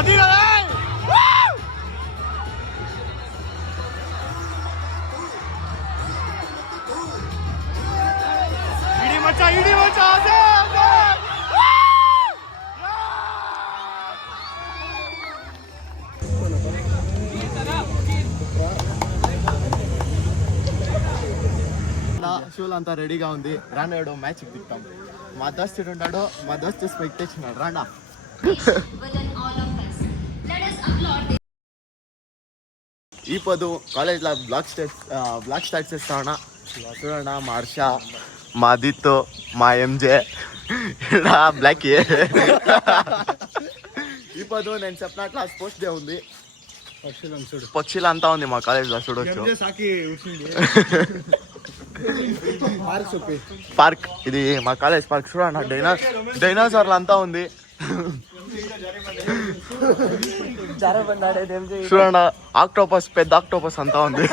అది ఇడి మచ్చా షూలు అంతా రెడీగా ఉంది. రానాడు మ్యాచ్ దిగుతాం. మా దోస్తుడు ఉన్నాడు, మా దోస్తు స్పెక్ట్ తెచ్చినాడు. రానా ఈ పొద్దు కాలేజ్లో బ్లాక్ స్టార్ట్ చేస్తా ఉన్నా. చూడన్నా మా హర్ష, మా అదిత్, మా ఎంజే, బ్లాక్. ఈ పొద్దు నేను చెప్పినట్లు స్పోర్ట్స్ డే ఉంది. పక్షులు అంతా ఉంది మా కాలేజ్లో చూడొచ్చు. పార్క్ ఇది మా కాలేజ్ పార్క్. చూడన్నా డైనోసార్లు అంతా ఉంది. చూడండి ఆక్టోపస్, పెద్ద ఆక్టోపస్ అంతా ఉంది.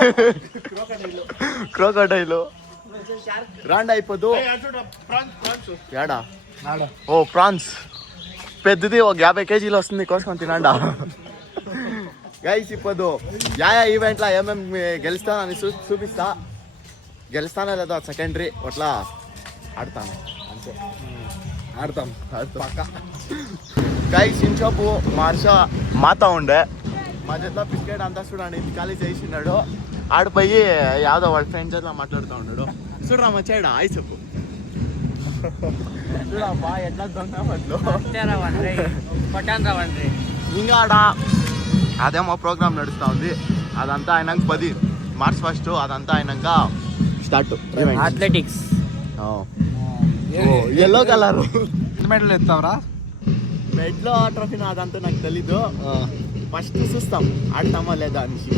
క్రోకోడైల్ రాండ్ అయిపోదు. ఏడా ఓ ప్రాన్స్ పెద్దది, ఒక 50 కేజీలు వస్తుంది. కోసుకొని తినండా గైస్. ఇప్పుడు యా ఈవెంట్లో ఏమేమి గెలుస్తానని చూపిస్తా. గెలుస్తానా లేదా సెకండరీ అట్లా ఆడతాను అంతే. ఆడతాం పక్క. గైస్ ఇంచోపు మా హర్ష మాతా ఉండే, మా చేతిలో బిస్కెట్ అంతా చూడండి ఖాళీ చేసినాడు. ఆడిపోయి యాదో వాళ్ళ ఫ్రెండ్స్ చేతిలో మాట్లాడుతూ ఉన్నాడు. చూడరా మచ్చాడా ఆయి చెప్పు. చూడబ్బా ఎట్లా దొంగ ఇంకా ఆడ అదేమో ప్రోగ్రామ్ నడుస్తూ ఉంది. అదంతా అయినాక 10 మార్చ్ 1 అదంతా అయినాక start athletics. Yellow colour medal ఎత్తావరా? మెడ్లో ట్రోఫీ అదంతా నాకు తెలీదు. ఫస్ట్ చూస్తాం ఆడతామా లేదా అనేసి.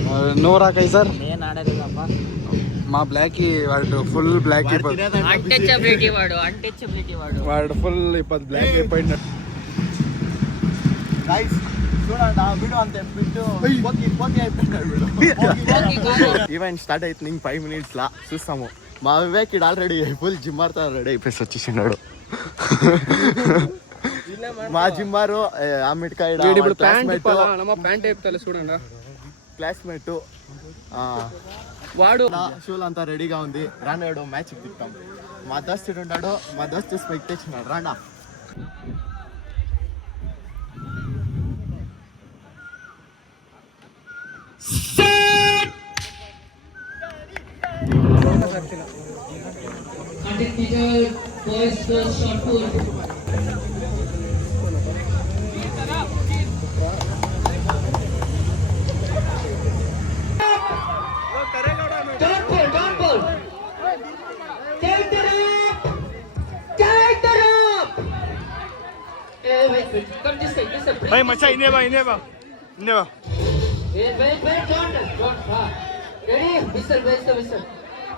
నో రాకై సార్, నేను ఆడలేదప్పా. మా బ్లాక్ వాడు ఫుల్ బ్లాక్ వాడు ఫుల్ ఇప్పుడు బ్లాక్ అయిపోయింది. గైస్ చూడండి ఆ వీడియో అంతే పోకి అయిపోయినాడు. ఈవెంట్ స్టార్ట్ అవుతుంది 5 minutes లా చూస్తాము. మా వివేక్ ఇడు ఆల్రెడీ ఫుల్ జిమ్మార్తో రెడీ అయిపోయి వచ్చేసినాడు. మా జిమ్మారు అమ్మిటికాయ క్లాస్మేట్ వాడు షూలు అంతా రెడీగా ఉంది. రానాడు మ్యాచ్ దిగుతాం. మా దోస్తుడు ఉన్నాడు, మా దోస్తు స్పెక్ట్ తెచ్చినాడు. రానా Hey, Macha, ineva. Wait, don't. Ready? Whistle.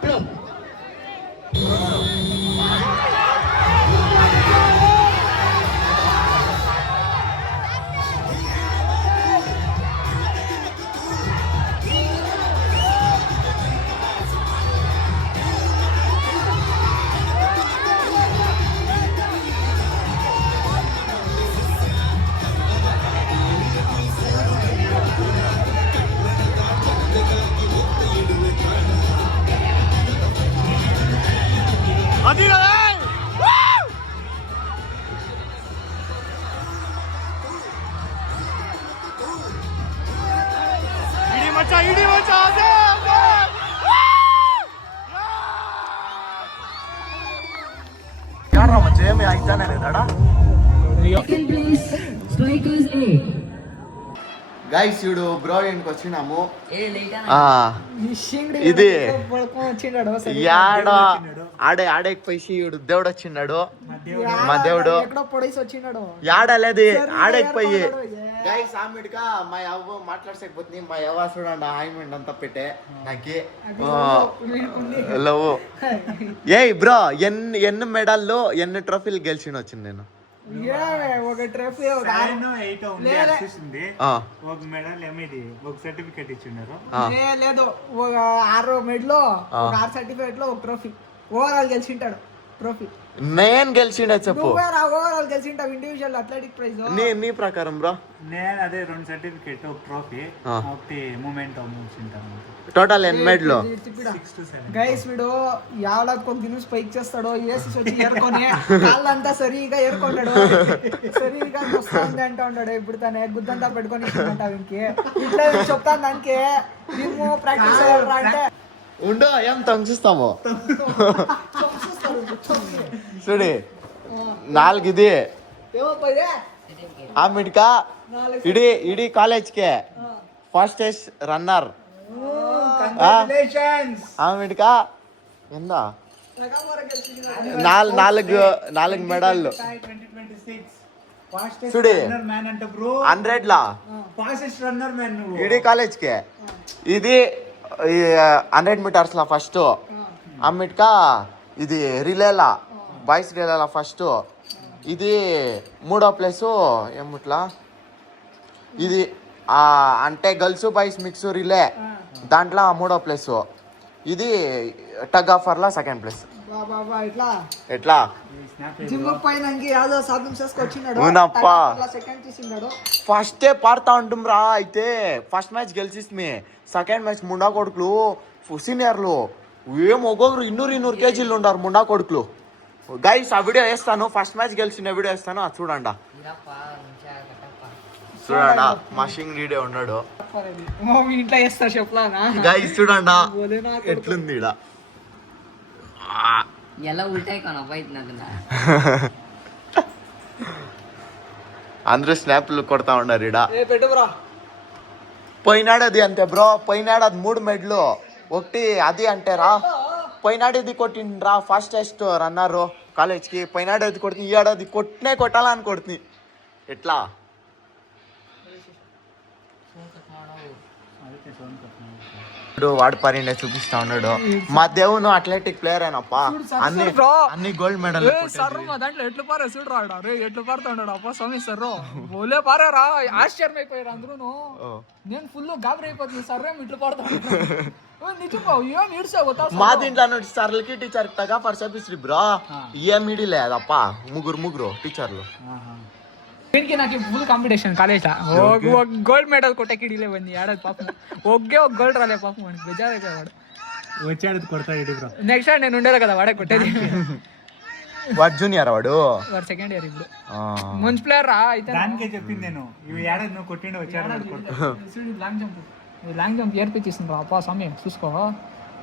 Blow. అది ఇడి మచ్చా ಯಾರ ಮಚ್ಚ ಏಮಿ ಆಯ್ತಾನೆ ಇದ್ದಾడా? గైస్ చూడు బ్రో ఇంటికి వచ్చినాము. ఇది ఆడేకపోయి దేవుడు వచ్చిన్నాడు. మా దేవుడు ఆడలేదు ఆడేకపోయి. గైస్ ఆమెడిగా మా అవ్వ మాట్లాడలేకపోతుంది. మా అవ్వ చూడండి ఆయింట్మెంట్ అంతా పెట్టే నాకు లవ్. ఏయ్ బ్రో ఎన్ని మెడల్లో ఎన్ని ట్రోఫీలు గెలిచిన వచ్చింది నేను. ఒక ట్రోఫీ ఒక మెడల్ ఒక సర్టిఫికేట్ ఇచ్చినారు. లేదు ఒక 6 మెడల్ 6 సర్టిఫికేట్ లో ఒక ట్రోఫీ ఓవరాల్ గెలిచింటాడు. ట్రోఫీ నేను గెలిచిండే చెప్పు నువ్వే రా ఓవరాల్ గెలిచింటావు ఇండివిజువల్ అథ్లెటిక్ ప్రైజ్ నీ ప్రకారం బ్రో నేను అదే 2 సర్టిఫికెట్ ఒక ట్రోఫీ ఒకటి మూమెంట్ మూసింటాను టోటల్ ఎన్ని మెడలు 6 to 7 గైస్ వీడు యావలాకు ఒక దినం స్పైక్ చేస్తాడో ఏసి వచ్చి ఏరుకొని కాళ్ళంతా సరిగా ఏరుకుంటాడు సరిగా వస్తుంది అంటూ ఉంటాడు ఇప్పుడు తనే గుద్దంతా పెట్టుకొని ఇస్తుంటావు ఇంకే ఇట్లా చెప్తాను దానికి మేము ప్రాక్టీస్ అయ్యారా అంటే ఉండు ఏం తంచిస్తాము చూడి 4 ఇది ఏమో పోయే ఆమెడికా ఇడీ కాలేజ్కే ఫస్ట్ రన్నర్ ఆమెడికా ఎందా 4 మెడల్లు 2026 ఫాస్టెస్ట్ చూడి రన్నర్ మ్యాన్ అంటే బ్రో 100 లా ఫాస్టెస్ట్ రన్నర్ మ్యాన్ నువ్వు ఇడీ కాలేజ్కే ఇది 100 మీటర్స్ లా ఫస్ట్ అమ్మిట్కా ఇది రిలేలా బాయ్స్ రిలేలా ఫస్ట్ ఇది 3వ ప్లేస్ ఏమిట్లా ఇది అంటే గర్ల్స్ బాయ్స్ మిక్స్ రిలే దాంట్లో 3వ ప్లేస్ ఇది టగ్ ఆఫర్లా 2nd ప్లేస్ బాబా ఇట్లా ఎట్లా జిమ్ పైన యాదో సాధన చేసుకొచ్చినాడు అవునప్పా. సెకండ్ తీసినాడు ఫస్టే పాడుతా ఉంటాం రా అయితే ఫస్ట్ మ్యాచ్ గెలిచిస్మి 2nd మ్యాచ్ ముండా కొడుకులు సీనియర్లు ఏం ఒక్కొక్కరు 200 కేజీలు ఉంటారు ముండా కొడుకులు గైస్ ఆ వీడియో వేస్తాను ఫస్ట్ మ్యాచ్ గెలిచిన వీడియో వేస్తాను అది చూడండి చూడండి మషింగ్ వీడియో ఉన్నాడు మీ ఇంట్లో వేస్తా చెప్పలానా గైస్ చూడండి ఎట్లుంది ఈడ ಎಲ್ಲ ಉಲ್ಟಾಯಿ ಕಾಣಪ್ಪ ಇದ್ನ ಅದನ್ನ అందరూ స్నాప్లు కొడతా ఉన్నారు ఈడ పెట్టు బ్రో పోయినాడు అది అంతే బ్రో పోయినాడు అది 3 మెడలు ఒకటి అది అంటే రా పోయినాడు ఇది కొట్టిండ్రా ఫాస్టెస్ట్ రన్నర్ కాలేజ్కి పోయినాడు అది కొడుతుంది ఈ ఏడాది కొట్టాలని కొడుతుంది ఎట్లా వాడు పరినే చూపిస్తా ఉన్నాడు మా దేవును అథ్లెటిక్ ప్లేయర్ అయినప్ప అన్ని గోల్డ్ మెడల్ సర్ మా దాంట్లో ఎట్లు పారే చూడు రాడు రే ఎట్లు పారుతాడు అప్ప స్వామి సర్ ఓలే పారారా ఆశ్చర్యం అయిపోయారు అందరూ నేను ఫుల్ గాబరి అయిపోతుంది సర్ ఇట్లు పాడుతాడు నిజం ఏం ఈడ్సా మా దీంట్లో సర్లకి టీచర్ తగా పర్సపిస్త్రీ బ్రో ఏం ఇడి లేదప్ప ముగ్గురు టీచర్లు దీనికి నాకు full competition college gold medal కొట్టకి ఇడిలే ಬಂದಿ ఏడాది పాపం ఒగ్గే ఒక గోల్డ్ రాలే పాపం వాడికి బెజార్ అయిపోయాడు వచ్చాడు కొడతాడు బ్రో నెక్స్ట్ టైం నేను ఉండేది కదా వాడే కొట్టేది వాడు జూనియర్ వాడు 2nd ఇయర్ ఇప్పుడు మంచి ప్లేయర్ రా అయితే దానికే చెప్పింది నేను ఇవి ఏడాది నువ్వు కొట్టిండు వచ్చాడు లాంగ్ జంప్ ఏర్పించేసింది అప్పా స్వామి చూసుకో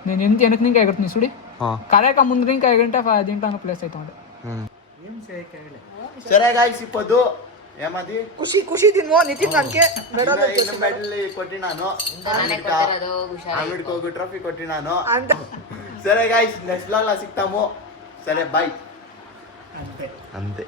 నేను ఎంత వెనక ఇంకా ఎగురుతుంది చూడి కరేక ముందు ఇంకా ఎగంటే దీంట్లో ప్లేస్ అవుతా ఉండే ఏం చేయకలే సరే గాయ్స్ ఇప్పుడు ఏమది ఖుషి తిన్వో నితిన్ దానికి మెడల్ కొట్టినాను ఆవిడకి ఒక ట్రోఫీ కొట్టినాను సరే గాయ్స్ నెక్స్ట్ బ్లాగ్ లో సిక్తాము సరే బాయ్ అంతే